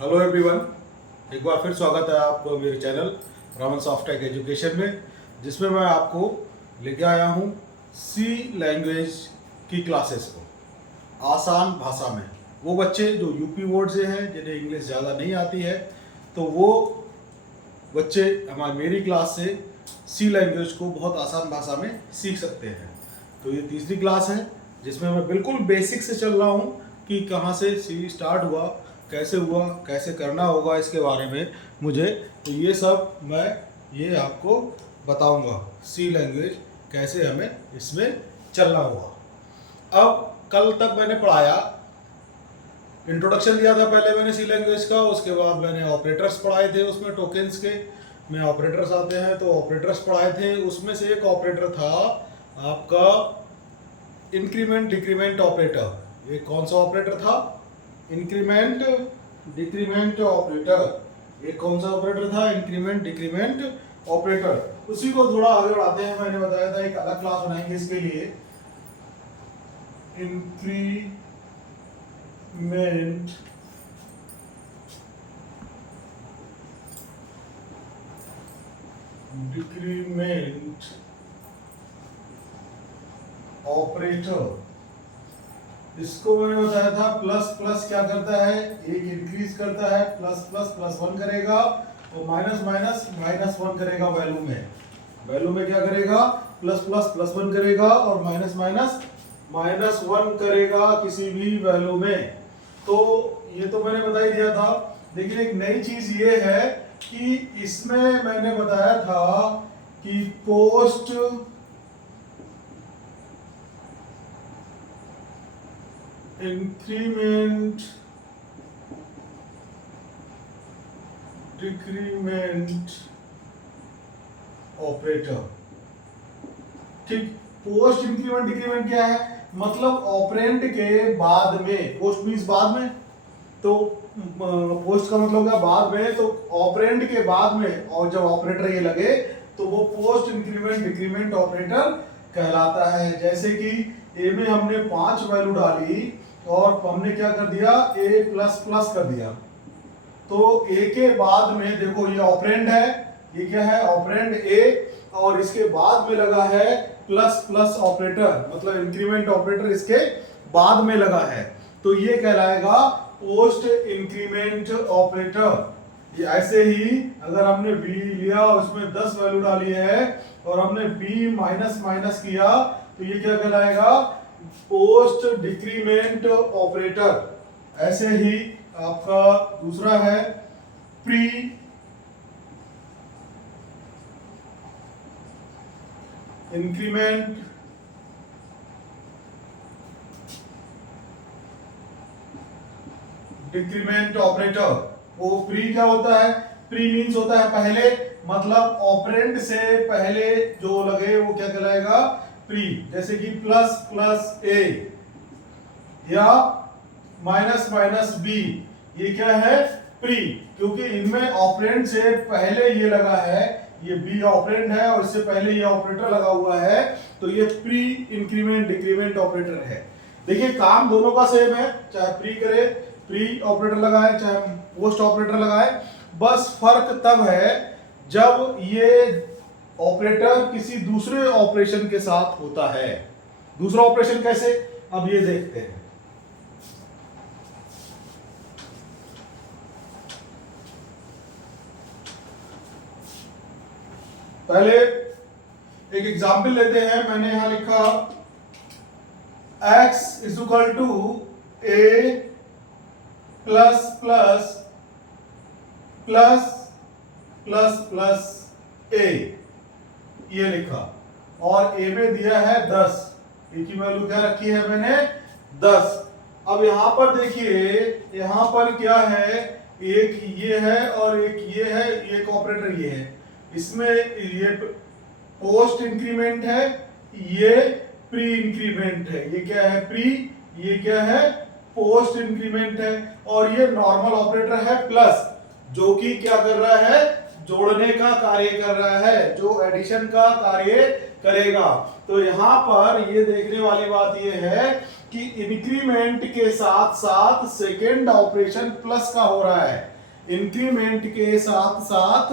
Hello everyone, एक बार फिर स्वागत है आपको मेरे चैनल रमन सॉफ्टटेक एजुकेशन में, जिसमें मैं आपको लेके आया हूँ सी लैंग्वेज की क्लासेस को आसान भाषा में। वो बच्चे जो यूपी बोर्ड से हैं, जिन्हें इंग्लिश ज़्यादा नहीं आती है, तो वो बच्चे हमारी मेरी क्लास से सी लैंग्वेज को बहुत आसान भाषा में सीख सकते हैं। तो ये तीसरी क्लास है जिसमें मैं बिल्कुल बेसिक से चल रहा हूँ कि कहाँ से सी स्टार्ट हुआ, कैसे हुआ, कैसे करना होगा, इसके बारे में मुझे तो ये सब मैं ये आपको बताऊंगा। सी लैंग्वेज कैसे हमें इसमें चलना होगा। अब कल तक मैंने पढ़ाया, इंट्रोडक्शन दिया था पहले मैंने सी लैंग्वेज का, उसके बाद मैंने ऑपरेटर्स पढ़ाए थे, उसमें टोकन्स के में ऑपरेटर्स आते हैं तो ऑपरेटर्स पढ़ाए थे। उसमें से एक ऑपरेटर था आपका इंक्रीमेंट डिक्रीमेंट ऑपरेटर। ये कौन सा ऑपरेटर था? Increment decrement operator. ये कौन सा ऑपरेटर था? Increment decrement operator. उसी को थोड़ा आगे बढ़ाते हैं। मैंने बताया था एक अलग क्लास बनाएंगे इसके लिए। इंक्रीमेंट डिक्रीमेंट ऑपरेटर, इसको मैंने बताया था प्लस प्लस क्या करता है, एक इंक्रीज करता है, प्लस प्लस प्लस वन करेगा और माइनस माइनस माइनस वन करेगा। वैल्यू में क्या करेगा? प्लस प्लस प्लस वन करेगा और माइनस माइनस माइनस वन करेगा किसी भी वैल्यू में। तो ये तो मैंने बता ही दिया था, लेकिन एक नई चीज ये है कि इसमें मैंने बताया था कि पोस्ट इंक्रीमेंट डिक्रीमेंट ऑपरेटर। ठीक, पोस्ट इंक्रीमेंट डिक्रीमेंट क्या है? मतलब ऑपरेंड के बाद में, पोस्ट मींस बाद में, तो पोस्ट का मतलब क्या? बाद में। तो ऑपरेंड के बाद में और जब ऑपरेटर ये लगे तो वो पोस्ट इंक्रीमेंट डिक्रीमेंट ऑपरेटर कहलाता है। जैसे कि ए में हमने 5 वैल्यू डाली और हमने क्या कर दिया? ए प्लस प्लस कर दिया। तो ए के बाद में देखो ये ऑपरेंड है, ये क्या है? ऑपरेंड ए, और इसके बाद में लगा है प्लस प्लस ऑपरेटर, मतलब इंक्रीमेंट ऑपरेटर इसके बाद में लगा है, तो ये कहलाएगा पोस्ट इंक्रीमेंट ऑपरेटर। ये ऐसे ही अगर हमने b लिया, उसमें 10 वैल्यू डाली है और हमने b माइनस माइनस किया, तो ये क्या कहलाएगा? Post decrement operator. ऐसे ही आपका दूसरा है प्री इंक्रीमेंट डिक्रीमेंट ऑपरेटर। वो प्री क्या होता है? प्री मींस होता है पहले, मतलब ऑपरेंड से पहले जो लगे वो क्या कहलाएगा? प्री। जैसे कि प्लस प्लस ए या माइनस माइनस बी, ये क्या है? प्री, क्योंकि इनमें ऑपरेंड से पहले ये लगा है, ये बी ऑपरेंड है और इससे पहले ये ऑपरेटर लगा हुआ है, तो ये प्री इंक्रीमेंट डिक्रीमेंट ऑपरेटर है। देखिए काम दोनों का सेम है, चाहे प्री करे, प्री ऑपरेटर लगाए, चाहे पोस्ट ऑपरेटर लगाए, बस फर्क तब है जब ये ऑपरेटर किसी दूसरे ऑपरेशन के साथ होता है। दूसरा ऑपरेशन कैसे? अब ये देखते हैं। पहले एक एग्जाम्पल लेते हैं। मैंने यहां लिखा x is equal to A plus plus plus plus plus A, ये लिखा, और ए में दिया है 10। ए की वैल्यू क्या रखी है मैंने? 10। अब यहां पर देखिए, यहां पर क्या है? एक ये है और एक ये है, एक ऑपरेटर ये है। इसमें ये पोस्ट इंक्रीमेंट है, ये प्री इंक्रीमेंट है। ये क्या है? प्री, ये क्या है? पोस्ट इंक्रीमेंट है। और ये नॉर्मल ऑपरेटर है प्लस, जो कि क्या कर रहा है? जोड़ने का कार्य कर रहा है, जो एडिशन का कार्य करेगा। तो यहां पर ये देखने वाली बात ये है कि इंक्रीमेंट के साथ साथ सेकेंड ऑपरेशन प्लस का हो रहा है। इंक्रीमेंट के साथ साथ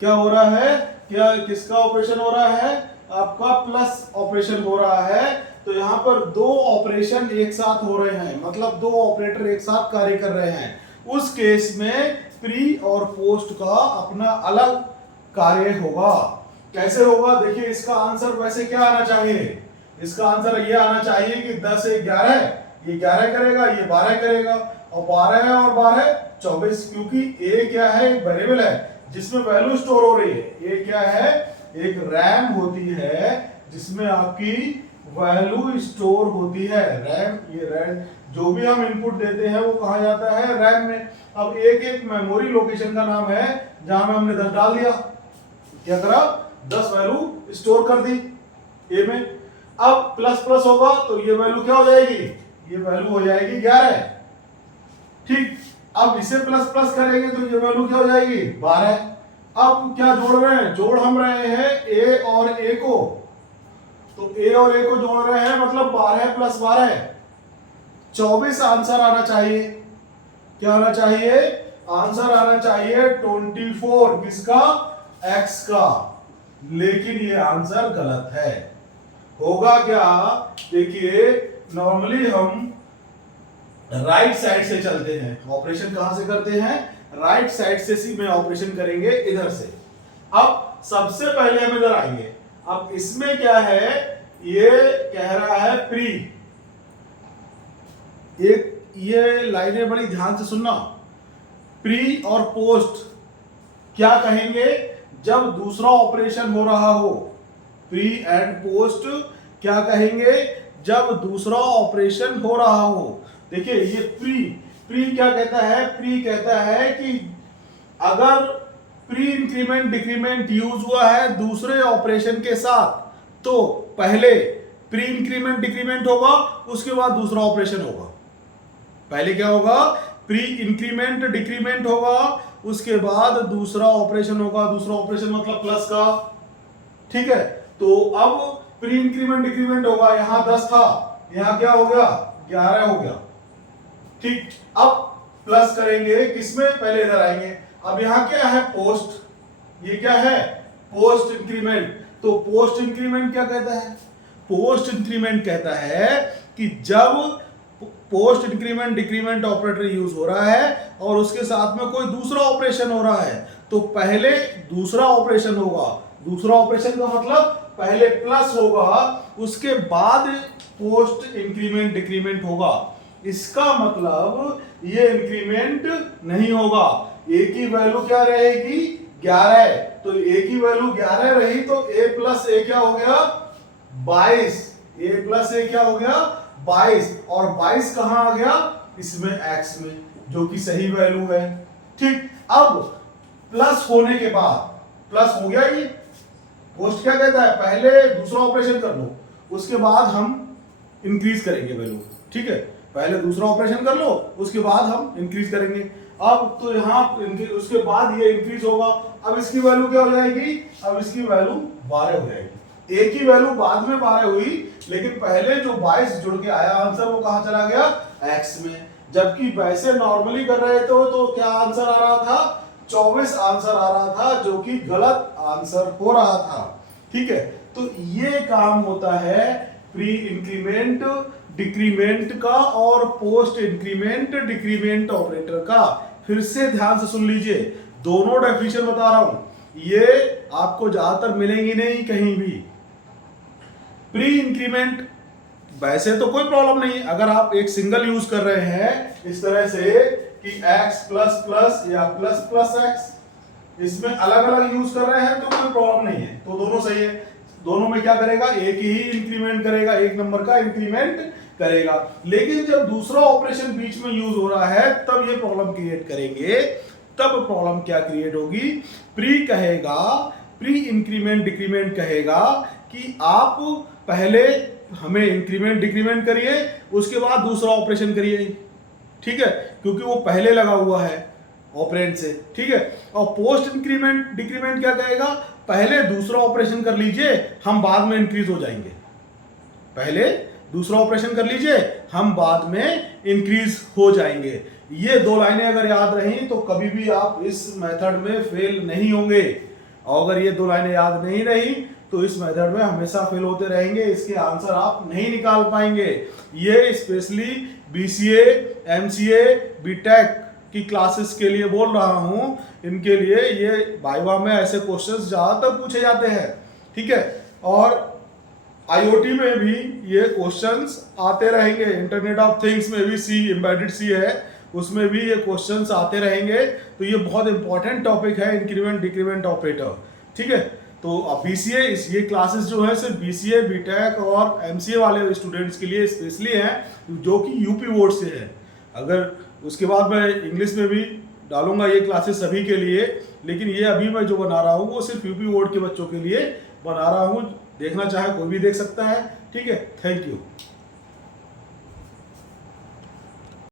क्या हो रहा है, क्या किसका ऑपरेशन हो रहा है, आपका प्लस ऑपरेशन हो रहा है। तो यहाँ पर दो ऑपरेशन एक साथ हो रहे हैं, मतलब दो ऑपरेटर एक साथ कार्य कर रहे हैं। उस केस में प्री और पोस्ट का अपना अलग कार्य होगा। कैसे होगा, देखिए इसका आंसर वैसे क्या आना चाहिए, इसका आंसर ये आना चाहिए कि 10 एक 11, ये 11 करेगा, ये 12 करेगा, और 12 है और 12 24, क्योंकि ए क्या है, एक वेरिएबल है जिसमें वैल्यू स्टोर हो रही है। ये क्या है, एक रैम होती है जिसमें आपकी वैल्यू स्टोर होती है। रैम, ये रैम जो भी हम इनपुट देते हैं वो कहा जाता है रैम में। अब एक एक मेमोरी लोकेशन का नाम है जहां में हमने 10 डाल दिया, क्या करा, 10 वैल्यू स्टोर कर दी ए में। अब प्लस प्लस होगा तो ये वैल्यू क्या हो जाएगी, ये वैल्यू हो जाएगी 11, ठीक। अब इसे प्लस प्लस करेंगे तो ये वैल्यू क्या हो जाएगी, 12। अब क्या जोड़ रहे हैं, जोड़ हम रहे हैं ए और ए को, तो ए और ए को जोड़ रहे हैं, मतलब 12 प्लस 12 24 आंसर आना चाहिए। क्या आना चाहिए, आंसर आना चाहिए 24, किसका, एक्स का। लेकिन ये आंसर गलत है। होगा क्या, देखिए नॉर्मली हम राइट साइड से चलते हैं, ऑपरेशन कहां से करते हैं, राइट साइड से सी में ऑपरेशन करेंगे, इधर से। अब सबसे पहले हम इधर आएंगे। अब इसमें क्या है, ये कह रहा है प्री, एक ये लाइनें बड़ी ध्यान से सुनना, प्री और पोस्ट क्या कहेंगे जब दूसरा ऑपरेशन हो रहा हो, प्री एंड पोस्ट क्या कहेंगे जब दूसरा ऑपरेशन हो रहा हो। देखिए ये प्री, प्री क्या कहता है, प्री कहता है कि अगर प्री इंक्रीमेंट डिक्रीमेंट यूज हुआ है दूसरे ऑपरेशन के साथ, तो पहले प्री इंक्रीमेंट डिक्रीमेंट होगा, उसके बाद दूसरा ऑपरेशन होगा। पहले क्या होगा, प्री इंक्रीमेंट डिक्रीमेंट होगा, उसके बाद दूसरा ऑपरेशन होगा। दूसरा ऑपरेशन मतलब प्लस का, ठीक है। तो अब प्री इंक्रीमेंट डिक्रीमेंट होगा, यहां 10 था, यहां क्या हो गया, 11 हो गया, ठीक। अब प्लस करेंगे किसमें, पहले इधर आएंगे। अब यहां क्या है, पोस्ट, ये क्या है, पोस्ट इंक्रीमेंट। तो पोस्ट इंक्रीमेंट क्या कहता है, पोस्ट इंक्रीमेंट कहता है कि जब post increment decrement operator use हो रहा है और उसके साथ में कोई दूसरा ऑपरेशन हो रहा है, तो पहले दूसरा ऑपरेशन होगा। दूसरा ऑपरेशन का मतलब पहले प्लस होगा, उसके बाद पोस्ट इंक्रीमेंट डिक्रीमेंट होगा। इसका मतलब ये इंक्रीमेंट नहीं होगा। ए की वैल्यू क्या रहेगी, 11, तो ए की वैल्यू 11 रही तो a प्लस ए क्या हो गया, 22, a प्लस ए क्या हो गया, 22, और 22 कहां आ गया, इसमें x में, जो कि सही वैल्यू है, ठीक। अब प्लस होने के बाद, प्लस हो गया, ये पोस्ट क्या कहता है, पहले दूसरा ऑपरेशन कर लो, उसके बाद हम इंक्रीज करेंगे वैल्यू, ठीक है। पहले दूसरा ऑपरेशन कर लो, उसके बाद हम इंक्रीज करेंगे। अब तो यहाँ उसके बाद ये इंक्रीज होगा। अब इसकी वैल्यू क्या हो जाएगी, अब इसकी वैल्यू 12 हो जाएगी। ए की वैल्यू बाद में 12 हुई, लेकिन पहले जो 22 जुड़ के आया आंसर वो कहां चला गया, एक्स में। जबकि वैसे नॉर्मली कर रहे थे तो क्या आंसर आ रहा था, 24 आंसर आ रहा था, जो कि गलत आंसर हो रहा था, ठीक है। तो ये काम होता है प्री इंक्रीमेंट डिक्रीमेंट का और पोस्ट इंक्रीमेंट डिक्रीमेंट ऑपरेटर का। फिर से ध्यान से सुन लीजिए, दोनों डेफिनेशन बता रहा हूं, ये आपको ज्यादातर मिलेंगी नहीं कहीं भी। प्री इंक्रीमेंट वैसे तो कोई प्रॉब्लम नहीं, अगर आप एक सिंगल यूज कर रहे हैं इस तरह से कि x प्लस प्लस या प्लस प्लस x, इसमें अलग अलग यूज कर रहे हैं तो कोई प्रॉब्लम नहीं है, तो दोनों सही है। दोनों में क्या करेगा, एक ही इंक्रीमेंट करेगा, एक नंबर का इंक्रीमेंट करेगा। लेकिन जब दूसरा ऑपरेशन बीच में यूज हो रहा है तब ये प्रॉब्लम क्रिएट करेंगे। तब प्रॉब्लम क्या क्रिएट होगी, प्री कहेगा, प्री इंक्रीमेंट डिक्रीमेंट कहेगा कि आप पहले हमें इंक्रीमेंट डिक्रीमेंट करिए, उसके बाद दूसरा ऑपरेशन करिए, ठीक है, क्योंकि वो पहले लगा हुआ है ऑपरेंड से, ठीक है। और पोस्ट इंक्रीमेंट डिक्रीमेंट क्या कहेगा, पहले दूसरा ऑपरेशन कर लीजिए, हम बाद में इंक्रीज हो जाएंगे, पहले दूसरा ऑपरेशन कर लीजिए, हम बाद में इंक्रीज हो जाएंगे। ये 2 लाइनें अगर याद रहीं तो कभी भी आप इस मेथड में फेल नहीं होंगे, और अगर ये 2 लाइनें याद नहीं रही तो इस मेथड में हमेशा फेल होते रहेंगे, इसके आंसर आप नहीं निकाल पाएंगे। ये स्पेशली बीसीए, एमसीए, बीटेक की क्लासेस के लिए बोल रहा हूं, इनके लिए ये वाइवा में ऐसे क्वेश्चंस ज्यादातर पूछे जाते हैं, ठीक है। और आईओटी में भी ये क्वेश्चंस आते रहेंगे, इंटरनेट ऑफ थिंग्स में भी सी, एम्बेडेड सी है, उसमें भी ये क्वेश्चंस आते रहेंगे। तो ये बहुत इंपॉर्टेंट टॉपिक है, इंक्रीमेंट डिक्रीमेंट ऑपरेटर, ठीक है। तो अब बीसीए, ये क्लासेस जो है सिर्फ बीसीए, बीटेक और एमसीए वाले स्टूडेंट्स के लिए स्पेशली हैं, जो कि यूपी बोर्ड से है। अगर उसके बाद मैं इंग्लिश में भी डालूंगा ये क्लासेस सभी के लिए, लेकिन ये अभी मैं जो बना रहा हूँ वो सिर्फ यूपी बोर्ड के बच्चों के लिए बना रहा हूँ। देखना चाहे कोई भी देख सकता है, ठीक है। Thank you.